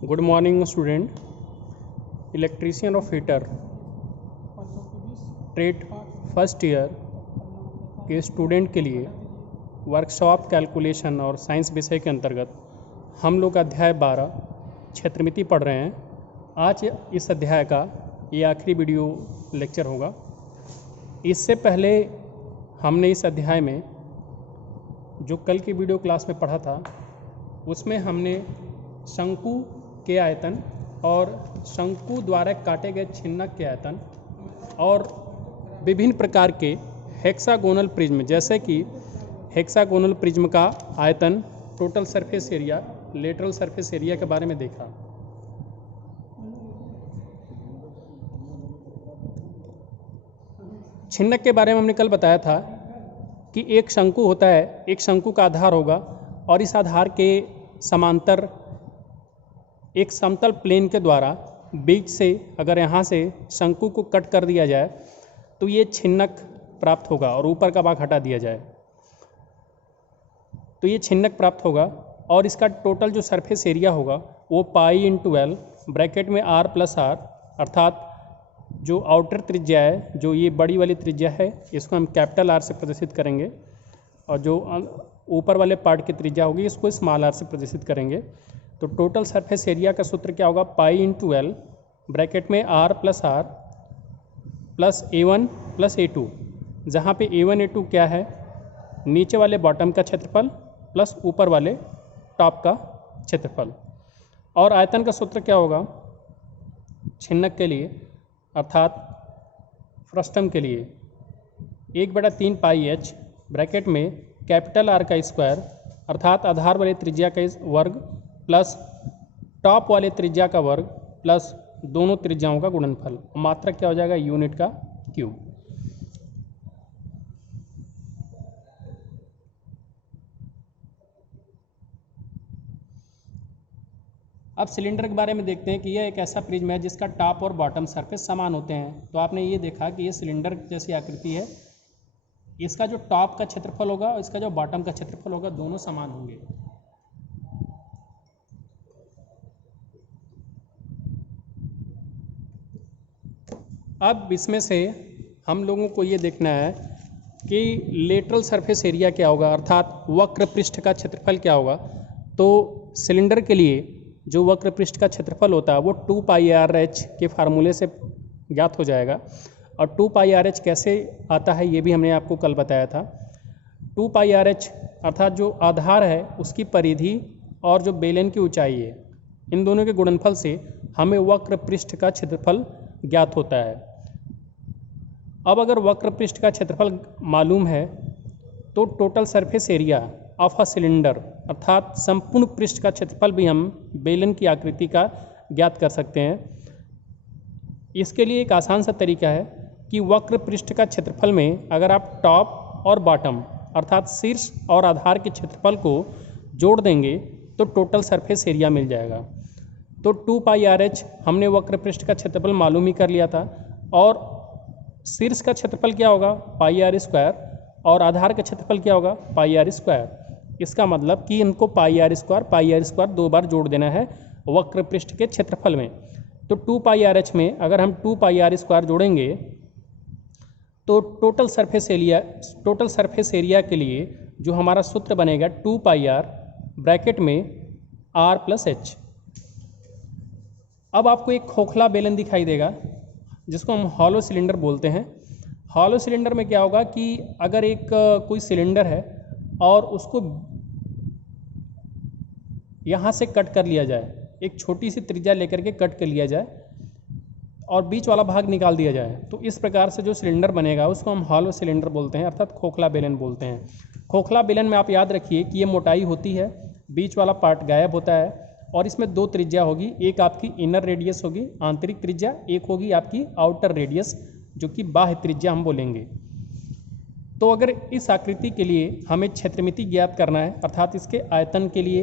Good morning student. Electrician और fitter trade first year के student के लिए वर्कशॉप कैलकुलेशन और साइंस विषय के अंतर्गत हम लोग अध्याय 12 क्षेत्रमिति पढ़ रहे हैं। आज इस अध्याय का ये आखिरी वीडियो लेक्चर होगा। इससे पहले हमने इस अध्याय में जो कल की वीडियो क्लास में पढ़ा था उसमें हमने शंकु के आयतन और शंकु द्वारा काटे गए छिन्नक के आयतन और विभिन्न प्रकार के हेक्सागोनल प्रिज्म जैसे कि हेक्सागोनल प्रिज्म का आयतन, total surface area, lateral surface area के बारे में देखा। छिन्नक के बारे में हमने कल बताया था कि एक शंकु होता है, एक शंकु का आधार होगा और इस आधार के समांतर एक समतल प्लेन के द्वारा बीच से अगर यहाँ से शंकु को कट कर दिया जाए तो ये छिन्नक प्राप्त होगा और ऊपर का भाग हटा दिया जाए तो ये छिन्नक प्राप्त होगा। और इसका टोटल जो सरफेस एरिया होगा वो पाई इंटू एल ब्रैकेट में आर प्लस आर, अर्थात जो आउटर त्रिज्या है, जो ये बड़ी वाली त्रिज्या है, इसको हम कैपिटल आर से प्रदर्शित करेंगे और जो ऊपर वाले पार्ट की त्रिज्या होगी इसको स्मॉल आर से प्रदर्शित करेंगे। तो टोटल सरफेस एरिया का सूत्र क्या होगा? पाई इंटू एल ब्रैकेट में R plus R plus A1 plus A2, जहाँ पे A1 A2 क्या है? नीचे वाले बॉटम का क्षेत्रफल प्लस ऊपर वाले टॉप का क्षेत्रफल। और आयतन का सूत्र क्या होगा छिन्नक के लिए, अर्थात फ्रस्टम के लिए? 1/3 पाई एच ब्रैकेट में कैपिटल आर का स्क्वायर, अर्थात आधार वाले त्रिज्या का वर्ग प्लस टॉप वाले त्रिज्या का वर्ग प्लस दोनों त्रिज्याओं का गुणनफल। मात्रक क्या हो जाएगा? यूनिट का क्यूब। अब सिलेंडर के बारे में देखते हैं कि यह एक ऐसा प्रिज्म है जिसका टॉप और बॉटम सरफेस समान होते हैं। तो आपने ये देखा कि ये सिलेंडर जैसी आकृति है, इसका जो टॉप का क्षेत्रफल होगा और इसका जो बॉटम का क्षेत्रफल होगा दोनों समान होंगे। अब इसमें से हम लोगों को ये देखना है कि लेटरल सरफेस एरिया क्या होगा, अर्थात वक्र पृष्ठ का क्षेत्रफल क्या होगा। तो सिलेंडर के लिए जो वक्र पृष्ठ का क्षेत्रफल होता है वो 2 पाई आर एच के फार्मूले से ज्ञात हो जाएगा। और 2 पाई आर एच कैसे आता है ये भी हमने आपको कल बताया था। 2 पाई आर एच अर्थात जो आधार है उसकी परिधि और जो बेलन की ऊंचाई है, इन दोनों के गुणनफल से हमें वक्र पृष्ठ का क्षेत्रफल ज्ञात होता है। अब अगर वक्र पृष्ठ का क्षेत्रफल मालूम है तो total surface area of a cylinder, अर्थात संपूर्ण पृष्ठ का क्षेत्रफल भी हम बेलन की आकृति का ज्ञात कर सकते हैं। इसके लिए एक आसान सा तरीका है कि वक्र पृष्ठ का क्षेत्रफल में अगर आप टॉप और बॉटम, अर्थात शीर्ष और आधार के क्षेत्रफल को जोड़ देंगे तो टोटल सरफेस एरिया मिल जाएगा। तो 2 पाई आर एच हमने वक्र पृष्ठ का क्षेत्रफल मालूम ही कर लिया था। और शीर्ष का क्षेत्रफल क्या होगा? पाई आर स्क्वायर, और आधार का क्षेत्रफल क्या होगा? पाई आर स्क्वायर। इसका मतलब कि इनको पाई आर स्क्वायर 2 बार जोड़ देना है वक्र पृष्ठ के क्षेत्रफल में। तो 2 पाई आर एच में अगर हम 2 पाई आर स्क्वायर जोड़ेंगे तो टोटल सरफेस एरिया के लिए जो हमारा सूत्र बनेगा 2 पाई आर ब्रैकेट में आर प्लस एच। अब आपको एक खोखला बेलन दिखाई देगा जिसको हम हॉलो सिलेंडर बोलते हैं। हॉलो सिलेंडर में क्या होगा कि अगर एक कोई सिलेंडर है और उसको यहाँ से कट कर लिया जाए, एक छोटी सी त्रिज्या लेकर के कट कर लिया जाए और बीच वाला भाग निकाल दिया जाए, तो इस प्रकार से जो सिलेंडर बनेगा उसको हम हॉलो सिलेंडर बोलते हैं, अर्थात खोखला बेलन बोलते हैं। खोखला बेलन में आप याद रखिए कि ये मोटाई होती है, बीच वाला पार्ट गायब होता है और इसमें 2 त्रिज्या होगी। एक आपकी इनर रेडियस होगी, आंतरिक त्रिज्या, एक होगी आपकी आउटर रेडियस जो कि बाह्य त्रिज्या हम बोलेंगे। तो अगर इस आकृति के लिए हमें क्षेत्रमिति ज्ञात करना है, अर्थात इसके आयतन के लिए,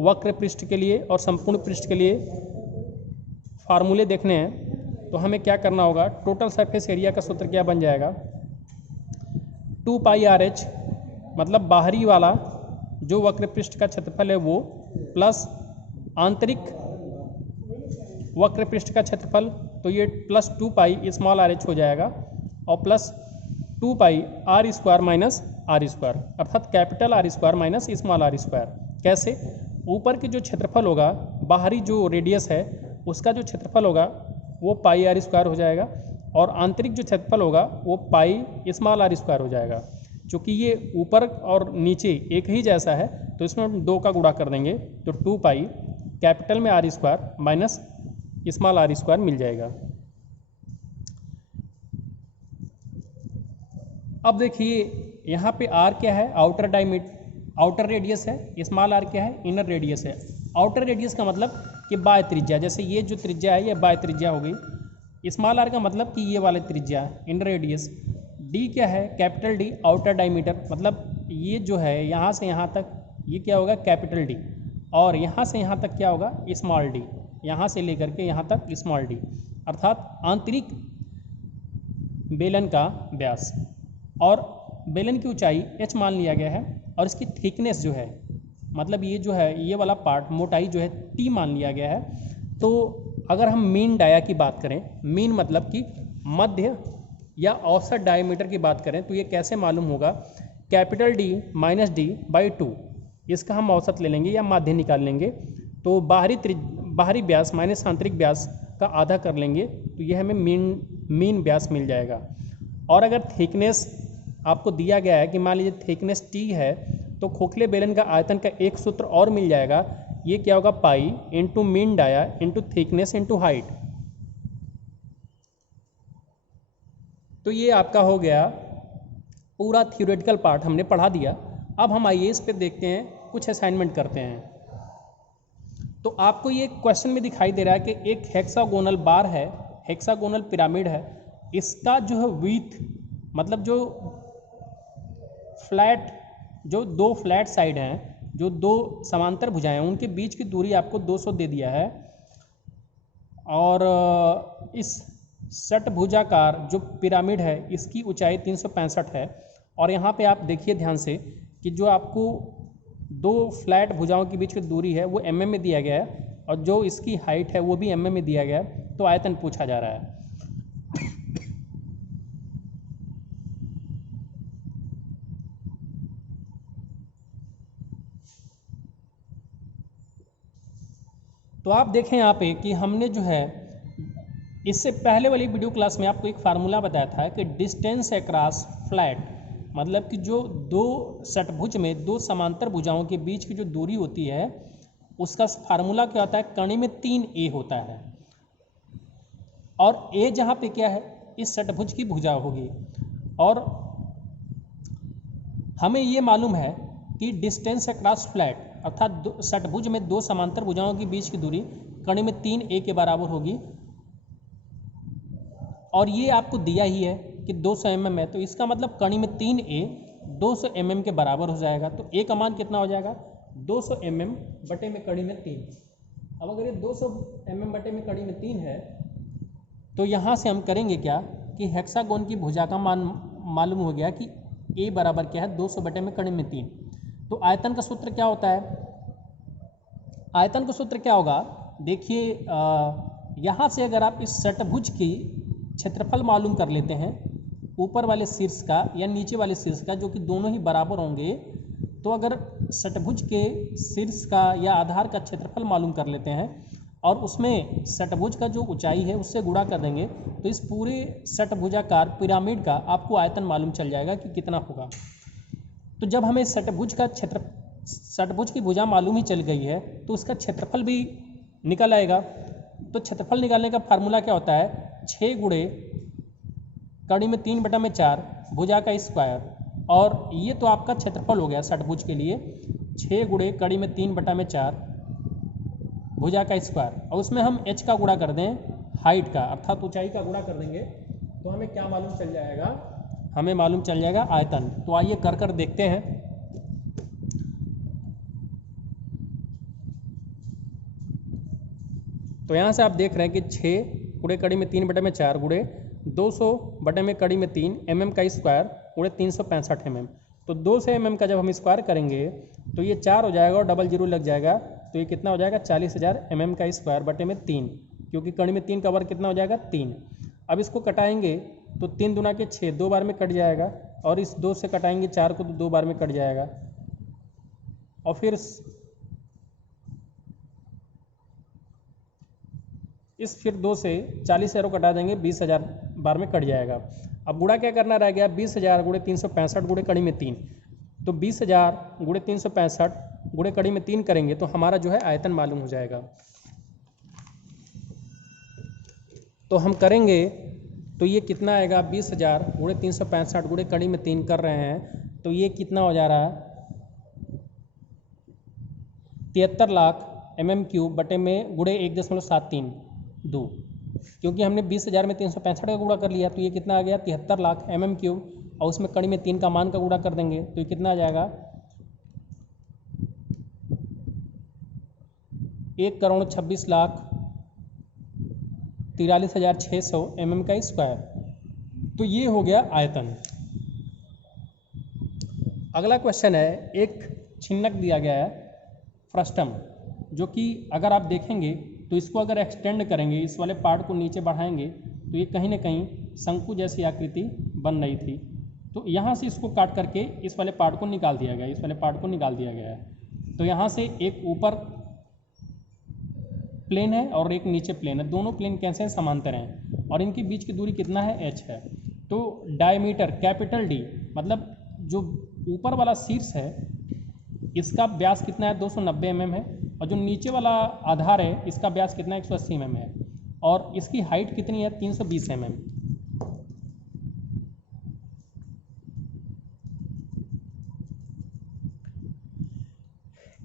वक्र पृष्ठ के लिए और संपूर्ण पृष्ठ के लिए फार्मूले देखने हैं, तो हमें क्या करना होगा? टोटल सरफेस एरिया का सूत्र क्या बन जाएगा? 2 पाई आर एच मतलब बाहरी वाला जो वक्र पृष्ठ का क्षेत्रफल है वो प्लस आंतरिक वक्र पृष्ठ का क्षेत्रफल, तो ये plus 2 pi small R H हो जाएगा और plus 2 pi R square minus R square, अर्थात capital R square minus small R square. कैसे? ऊपर की जो क्षेत्रफल होगा, बाहरी जो रेडियस है उसका जो क्षेत्रफल होगा वो पाई आर स्क्वायर हो जाएगा और आंतरिक जो क्षेत्रफल होगा वो पाई स्मॉल आर स्क्वायर हो जाएगा। चूँकि ये ऊपर और नीचे एक ही जैसा है तो इसमें हम 2 का गुणा कर देंगे तो 2 पाई कैपिटल में R square minus small R square मिल जाएगा। अब देखिए यहाँ पे आर क्या है, आउटर रेडियस है, स्मॉल आर क्या है, इनर रेडियस है। आउटर रेडियस का मतलब कि बाय त्रिज्या, जैसे ये जो त्रिज्या है ये बाय त्रिज्या हो गई। स्मॉल आर का मतलब कि ये वाले त्रिज्या, इनर रेडियस। डी क्या है, कैपिटल डी, आउटर डायमीटर, मतलब ये जो है यहाँ से यहाँ तक ये क्या होगा, कैपिटल डी, और यहाँ से यहाँ तक क्या होगा, स्मॉल डी, यहाँ से लेकर के यहाँ तक स्मॉल डी, अर्थात आंतरिक बेलन का व्यास। और बेलन की ऊंचाई h मान लिया गया है और इसकी थिकनेस जो है, मतलब ये जो है ये वाला पार्ट मोटाई जो है t मान लिया गया है। तो अगर हम मीन डाया की बात करें, मीन मतलब कि मध्य या औसत डायमीटर की बात करें, तो ये कैसे मालूम होगा, capital D minus D by 2, इसका हम औसत ले लेंगे या माध्य निकाल लेंगे। तो बाहरी व्यास माइनस आंतरिक व्यास का आधा कर लेंगे तो ये हमें मीन व्यास मिल जाएगा। और अगर थिकनेस आपको दिया गया है कि मान लीजिए थिकनेस t है, तो खोखले बेलन का आयतन का एक सूत्र और मिल जाएगा, ये क्या होगा, pi into mean dia into thickness into height. तो ये आपका हो गया पूरा थ्योरेटिकल पार्ट हमने पढ़ा दिया। अब हम आईएएस पे देखते हैं, कुछ असाइनमेंट करते हैं। तो आपको ये क्वेश्चन में दिखाई दे रहा है कि एक हेक्सागोनल बार है, हेक्सागोनल पिरामिड है, इसका जो है विड्थ, मतलब जो फ्लैट, जो 2 फ्लैट साइड हैं, जो 2 समांतर भुजाएं हैं, उनके बीच की दूरी आपको 200 दे दिया है। और इस षटभुजाकार जो पिरामिड है इसकी ऊंचाई 365 है। और यहाँ पे आप देखिए ध्यान से कि जो आपको 2 फ्लैट भुजाओं के बीच की दूरी है वो mm में दिया गया है और जो इसकी हाइट है वो भी mm में दिया गया है। तो आयतन पूछा जा रहा है। तो आप देखें यहाँ पे कि हमने जो है इससे पहले वाली वीडियो क्लास में आपको एक फार्मूला बताया था कि डिस्टेंस अक्रॉस फ्लैट, मतलब कि जो 2 षटभुज में 2 समांतर भुजाओं के बीच की जो दूरी होती है उसका फार्मूला क्या होता है, कणी में 3a होता है। और a जहाँ पे क्या है, इस षटभुज की भुजा होगी। और हमें ये मालूम है कि डिस्टेंस अक्रॉस फ्लैट अर्थात षटभुज में 2 समांतर भुजाओं के बीच की दूरी कणी में 3a के बराबर होगी। और ये आपको दिया ही है कि 200 mm है, तो इसका मतलब कणी में 3a 200 mm के बराबर हो जाएगा। तो a का मान कितना हो जाएगा, 200 mm बटे में कणी में 3। अब अगर ये 200 mm बटे में कणी में 3 है तो यहाँ से हम करेंगे क्या कि हेक्सागोन की भुजा का मान मालूम हो गया कि a बराबर क्या है, 200 बटे में कणी में 3। तो आयतन का सूत्र क्या होता है, आयतन का सूत्र क्या होगा, देखिए यहाँ से अगर आप इस षटभुज की क्षेत्रफल मालूम कर लेते हैं, ऊपर वाले शीर्ष का या नीचे वाले शीर्ष का, जो कि दोनों ही बराबर होंगे, तो अगर षटभुज के शीर्ष का या आधार का क्षेत्रफल मालूम कर लेते हैं और उसमें षटभुज का जो ऊंचाई है उससे गुणा कर देंगे तो इस पूरे षटभुजाकार पिरामिड का आपको आयतन मालूम चल जाएगा कि कितना होगा। तो जब हमें षटभुज की भुजा मालूम ही चल गई है तो उसका क्षेत्रफल भी निकल आएगा। तो क्षेत्रफल निकालने का फार्मूला क्या होता है, 6 गुणे कड़ी में 3 बटा में 4 भुजा का स्क्वायर। और ये तो आपका क्षेत्रफल हो गया षटभुज के लिए, 6 गुणे कड़ी में 3 बटा में 4 भुजा का स्क्वायर। और उसमें हम h का गुणा कर दें हाइट का, अर्थात ऊंचाई का गुणा कर देंगे तो हमें क्या मालूम चल जाएगा, हमें मालूम चल जाएगा आयतन। तो आइए कर देखते हैं। तो यहाँ से आप देख रहे हैं कि 6 गुणे कड़ी में 3 बटे में 4 गुणे 200 बटे में कड़ी में 3 mm का स्क्वायर गुणे 365 mm। तो 200 mm का जब हम स्क्वायर करेंगे तो ये 4 हो जाएगा और डबल जीरो लग जाएगा, तो ये कितना हो जाएगा 40,000 mm का स्क्वायर बटे में 3। क्योंकि कड़ी में 3 का वर्ग कितना हो जाएगा 3। अब इसको कटाएंगे तो 3 दूना के 6, 2 बार में कट जाएगा, और इस 2 से कटाएंगे 4 को तो 2 बार में कट जाएगा, और फिर फिर 2 से 40 एरो कटा देंगे, 20,000 बार में कट जाएगा। अब गुणा क्या करना रह गया, 20,000 गुणे 365 गुणे कड़ी में 3, तो 20,000 गुणे 365 गुणे कड़ी में 3 करेंगे तो हमारा जो है आयतन मालूम हो जाएगा। तो हम करेंगे तो ये कितना आएगा, 20,000 गुणे 365 गुणे कड़ी में 3 कर रहे हैं तो ये कितना हो जा रहा है, 73 लाख mm³ बटे में गुणे 1.732, क्योंकि हमने 20,000 में 365 का गुणा कर लिया तो ये कितना आ गया 73 लाख mm³, और उसमें कड़ी में 3 का मान का गुणा कर देंगे तो ये कितना आ जाएगा 1,26,43,600 mm²। तो ये हो गया आयतन। अगला क्वेश्चन है, एक छिन्नक दिया गया है फ्रस्टम, जो कि अगर आप देखेंगे तो इसको अगर एक्सटेंड करेंगे, इस वाले पार्ट को नीचे बढ़ाएंगे तो ये कहीं ना कहीं शंकु जैसी आकृति बन रही थी। तो यहाँ से इसको काट करके इस वाले पार्ट को निकाल दिया गया, इस वाले पार्ट को निकाल दिया गया है। तो यहाँ से एक ऊपर प्लेन है और एक नीचे प्लेन है, दोनों प्लेन कैसे हैं, समांतर हैं, और इनके बीच की दूरी कितना है, h है। तो डायमीटर कैपिटल D, मतलब जो ऊपर वाला शीर्ष है इसका व्यास कितना है 290 mm है, और जो नीचे वाला आधार है इसका व्यास कितना है 180 mm है, और इसकी हाइट कितनी है 320 mm।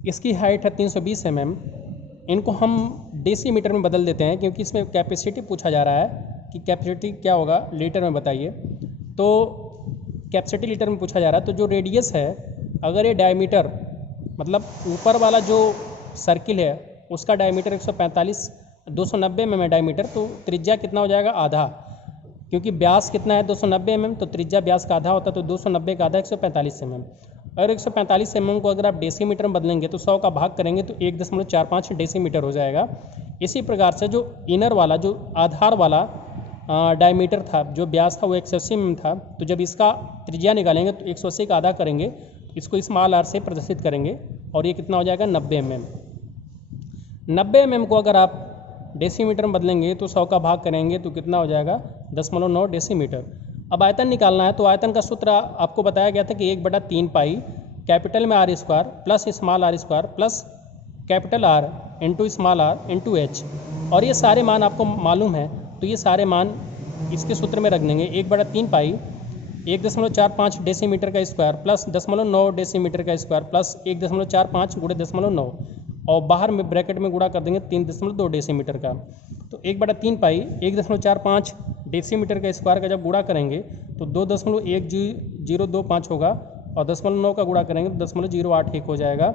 इसकी हाइट है 320 mm। इनको हम डेसीमीटर में बदल देते हैं क्योंकि इसमें कैपेसिटी पूछा जा रहा है कि कैपेसिटी क्या होगा लीटर में बताइए। तो कैपेसिटी लीटर में पूछा जा रहा है, तो जो रेडियस है, अगर ये डायमीटर मतलब ऊपर वाला जो सर्किल है उसका डायमीटर 290 mm है डायमीटर, तो त्रिज्या कितना हो जाएगा आधा, क्योंकि व्यास कितना है 290 mm, तो त्रिज्या व्यास का आधा होता है, तो 290 का आधा 145 mm। और 145 mm को अगर आप डेसीमीटर में बदलेंगे तो 100 का भाग करेंगे तो 1.45 डेसीमीटर हो जाएगा। इसी प्रकार से जो इनर वाला जो आधार वाला डायमीटर था, जो व्यास था वो 180 mm था, तो जब इसका त्रिज्या निकालेंगे तो 180 का आधा करेंगे, इसको स्मॉल r से प्रदर्शित करेंगे और ये कितना हो जाएगा 90 mm। 90 mm को अगर आप डेसीमीटर में बदलेंगे तो 100 का भाग करेंगे तो कितना हो जाएगा 0.9 डेसीमीटर। अब आयतन निकालना है, तो आयतन का सूत्र आपको बताया गया था कि 1/3 पाई कैपिटल में r square plus small r square plus capital R into small r into h, और ये सारे मान आपको मालूम है तो ये सारे मान इसके सूत्र में रख देंगे। 1/3 पाई 1.45 डेसीमीटर का स्क्वायर प्लस 0.9 डेसीमीटर का स्क्वायर प्लस 1.45 गुणे 0.9, और बाहर में ब्रैकेट में गुणा कर देंगे 3.2 डेसीमीटर का। तो 1/3 पाई 1.45 डेसीमीटर का स्क्वायर का जब गुणा करेंगे तो 2.1025 होगा, और 0.9 का गुणा करेंगे तो 0.081 हो जाएगा,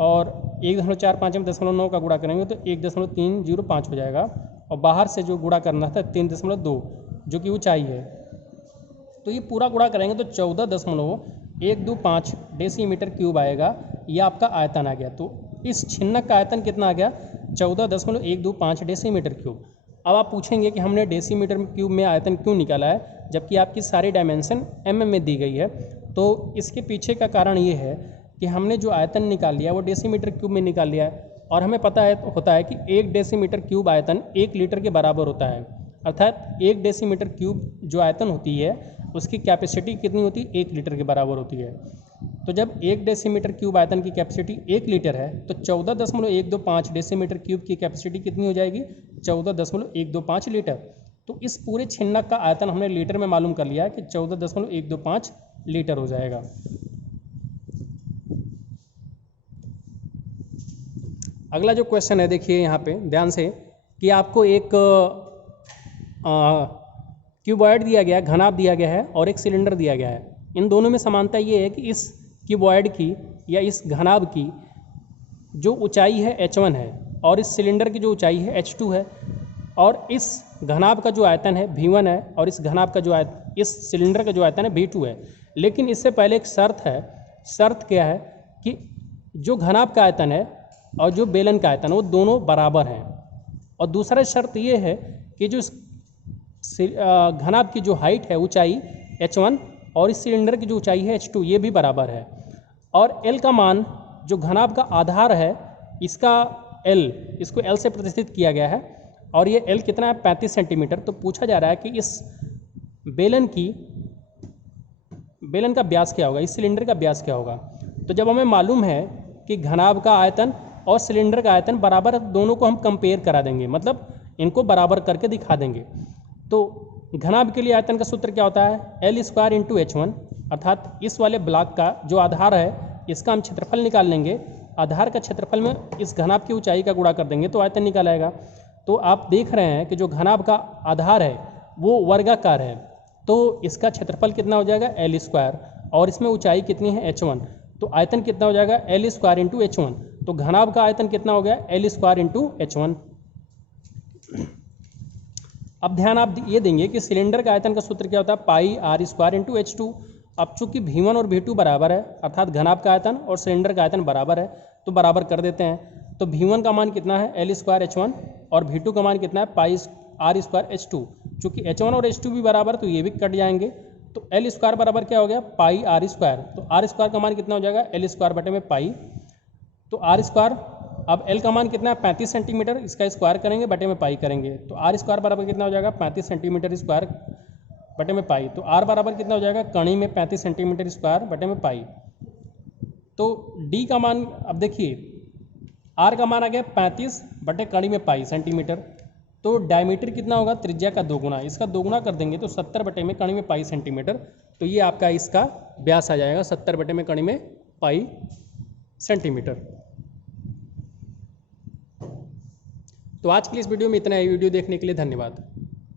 और 1.45 में 0.9 का गुणा करेंगे तो 1.305 हो जाएगा, और बाहर से जो गुणा करना था 3.2 जो कि ऊंचाई है। तो ये पूरा गुणा करेंगे तो 14.125 डेसीमीटर क्यूब आएगा, ये आपका आयतन आ गया। तो इस छिन्नक का आयतन कितना आ गया 14.125 डेसीमीटर क्यूब। अब आप पूछेंगे कि हमने डेसीमीटर क्यूब में आयतन क्यों निकाला है जबकि आपकी सारी डायमेंशन mm में दी गई है। तो इसके पीछे का कारण ये है कि हमने जो आयतन निकाल लिया वो डेसीमीटर क्यूब में निकाल लिया है, और हमें पता है कि 1 डेसीमीटर क्यूब आयतन 1 लीटर के बराबर होता है, अर्थात 1 डेसीमीटर क्यूब जो आयतन होती है उसकी कैपेसिटी कितनी होती है 1 लीटर के बराबर होती है। तो जब 1 डेसीमीटर क्यूब आयतन की कैपेसिटी 1 लीटर है तो 14.125 डेसीमीटर क्यूब की कैपेसिटी कितनी हो जाएगी 14.125 लीटर। तो इस पूरे छिन्नक का आयतन हमने लीटर में मालूम कर लिया है कि 14.125 लीटर हो जाएगा। अगला जो क्वेश्चन है देखिए यहाँ पे ध्यान से कि आपको एक क्यूबॉइड दिया गया है, घनाभ दिया गया है और एक सिलेंडर दिया गया है। इन दोनों में समानता ये है कि इस क्यूबॉइड की या इस घनाभ की जो ऊंचाई है h1 है और इस सिलेंडर की जो ऊंचाई है h2 है, और इस घनाभ का जो आयतन है v1 है और इस घनाभ का जो इस सिलेंडर का जो आयतन है v2 है। लेकिन इससे पहले एक शर्त है। शर्त क्या है कि जो घनाभ का आयतन है और जो बेलन का आयतन है वो दोनों बराबर हैं। और दूसरा शर्त ये है कि जो घनाभ की जो हाइट है, ऊंचाई h1 और इस सिलेंडर की जो ऊंचाई है h2, ये भी बराबर है। और L का मान, जो घनाभ का आधार है इसका L, इसको L से प्रतिष्ठित किया गया है और ये L कितना है 35 सेंटीमीटर। तो पूछा जा रहा है कि इस बेलन का व्यास क्या होगा, इस सिलेंडर का व्यास क्या होगा। तो जब हमें मालूम है कि घनाभ का आयतन और सिलेंडर का आयतन बराबर, दोनों को हम कंपेयर करा देंगे, मतलब इनको बराबर करके दिखा देंगे। तो घनाभ के लिए आयतन का सूत्र क्या होता है, L स्क्वायर इंटू H1, अर्थात इस वाले ब्लॉक का जो आधार है इसका हम क्षेत्रफल निकाल लेंगे, आधार का क्षेत्रफल में इस घनाभ की ऊंचाई का गुणा कर देंगे तो आयतन निकल आएगा। तो आप देख रहे हैं कि जो घनाभ का आधार है वो वर्गाकार है, तो इसका क्षेत्रफल कितना हो जाएगा L स्क्वायर, और इसमें ऊंचाई कितनी है H1, तो आयतन कितना हो जाएगा L स्क्वायर इंटू H1। तो घनाभ का आयतन कितना हो गया L स्क्वायर इंटू H1। अब ध्यान आप ये देंगे कि सिलेंडर का आयतन का सूत्र क्या होता है, पाई आर स्क्वायर इंटू H2। अब चूंकि V1 और V2 बराबर है, अर्थात घनाभ का आयतन और सिलेंडर का आयतन बराबर है, तो बराबर कर देते हैं। तो V1 का मान कितना है L स्क्वायर H1 और V2 का मान कितना है पाई आर स्क्वायर H2। चूँकि H1 और H2 भी बराबर, तो ये भी कट जाएंगे। तो L स्क्वायर बराबर क्या हो गया पाई आर स्क्वायर। तो आर स्क्वायर का मान कितना हो जाएगा L स्क्वायर बटे में पाई। तो आर स्क्वायर, अब L का मान कितना है 35 सेंटीमीटर, इसका स्क्वायर करेंगे बटे में पाई करेंगे, तो आर स्क्वायर बराबर कितना हो जाएगा 35 सेंटीमीटर स्क्वायर बटे में पाई। तो आर बराबर कितना हो जाएगा कणी में 35 सेंटीमीटर स्क्वायर बटे में पाई। तो डी का मान, अब देखिए आर का मान आ गया 35 बटे कणी में पाई सेंटीमीटर। तो डायमीटर कितना होगा, त्रिज्या का दोगुना, इसका दोगुना कर देंगे तो 70 बटे में कणी में पाई सेंटीमीटर। तो ये आपका इसका व्यास आ जाएगा 70 बटे में कणी में पाई सेंटीमीटर। तो आज के लिए इस वीडियो में इतना ही। वीडियो देखने के लिए धन्यवाद।